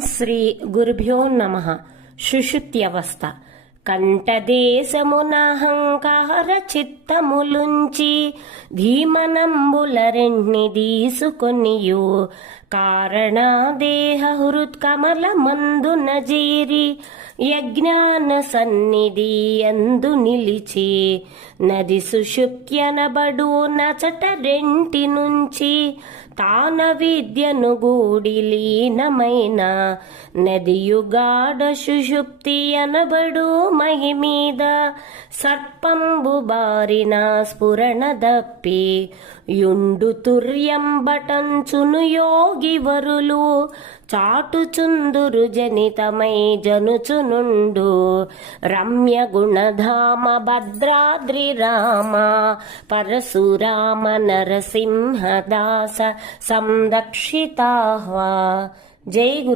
శ్రీ గురుభ్యో నమః. సుషుప్త్యవస్థ. కంఠదేశమునహంకార చిత్తములుంచి ధీమనంబుల రెండ్ని దీసుకొనియు కారణదేహ హృత్కమల మందున జీరి యజ్ఞాన సన్నిధి అందు నిలిచి నది సుషుప్త్యనబడు నచట రెంటి నుంచి తాన విద్యను గూడి లీనమైన నదియుగాఢ సుషుప్తి అనబడు మహిమీద సర్పంబు బారిన స్ఫురణ దప్పి యుండు తుర్యంబటంచును యోగి వరులు చాటుచుందురు జనితమై జనుచునుండు రమ్య గుణధామ భద్రాద్రి రామ పరశురామ నరసింహదాస సంరక్షితాహ్వా. జై గురు.